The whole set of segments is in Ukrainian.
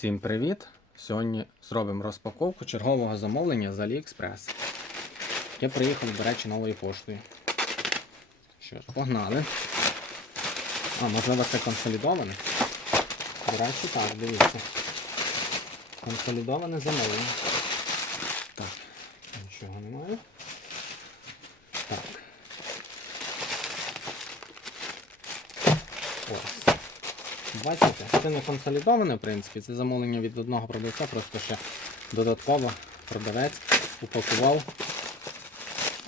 Всім привіт! Сьогодні зробимо розпаковку чергового замовлення з AliExpress. Я приїхав, до речі, новою поштою. Що ж, погнали. А, можливо, це консолідоване? До речі, так, дивіться. Консолідоване замовлення. Так, нічого немає. Так. Ось. Бачите, це не консолідоване, в принципі, це замовлення від одного продавця, просто ще додатково продавець упакував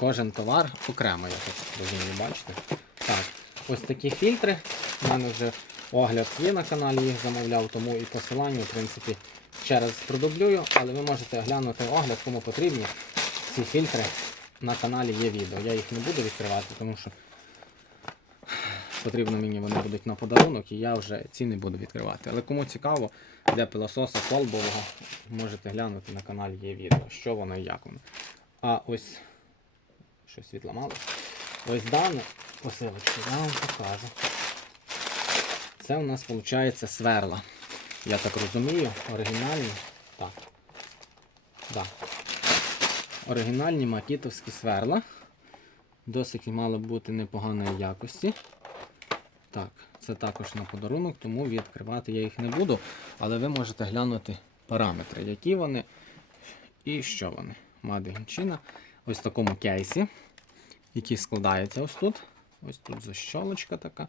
кожен товар окремо, я так розумію, бачите? Так, ось такі фільтри. У мене вже огляд є на каналі, їх замовляв, тому і посилання, в принципі, ще раз продублюю, але ви можете оглянути огляд, кому потрібні ці фільтри. На каналі є відео. Я їх не буду відкривати, тому що потрібно мені вони будуть на подарунок, і я вже ці не буду відкривати. Але кому цікаво, для пилососа колбового, можете глянути на каналі є відео, що воно і як воно. А ось щось відламалось. Ось дане посилочку, я вам покажу. Це у нас виходить сверла. Я так розумію, оригінальні. Так. Да. Оригінальні макітовські сверла. Досить мало бути непоганої якості. Так, це також на подарунок, тому відкривати я їх не буду. Але ви можете глянути параметри, які вони і що вони. Мадигінчина. Ось в такому кейсі, який складається ось тут. Ось тут защолочка така,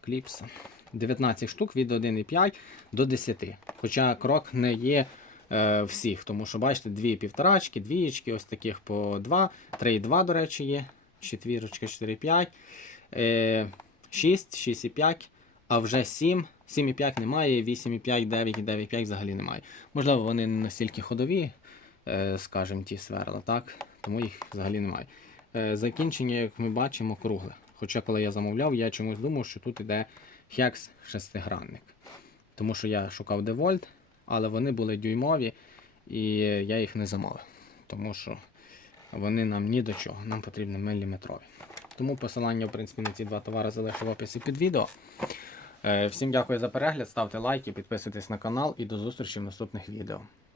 кліпса. 19 штук від 1,5 до 10. Хоча крок не є е, всіх, тому що бачите, дві півторачки, двієчки, ось таких по 2, 3,2, до речі, є. Четвірочка, 4,5. Е, 6, 6,5, а вже 7, 7,5 немає, 8,5, 9 і 9,5 взагалі немає. Можливо, вони не настільки ходові, е, скажімо, ті сверла, так? тому їх взагалі немає. Е, Закінчення, як ми бачимо, кругле. Хоча, коли я замовляв, я чомусь думав, що тут іде хекс шестигранник. Тому що я шукав девольт, але вони були дюймові, і я їх не замовив. Тому що вони нам ні до чого, нам потрібні міліметрові. Тому посилання в принципі, на ці два товари залишу в описі під відео. Е, Всім дякую за перегляд, ставте лайки, підписуйтесь на канал і до зустрічі в наступних відео.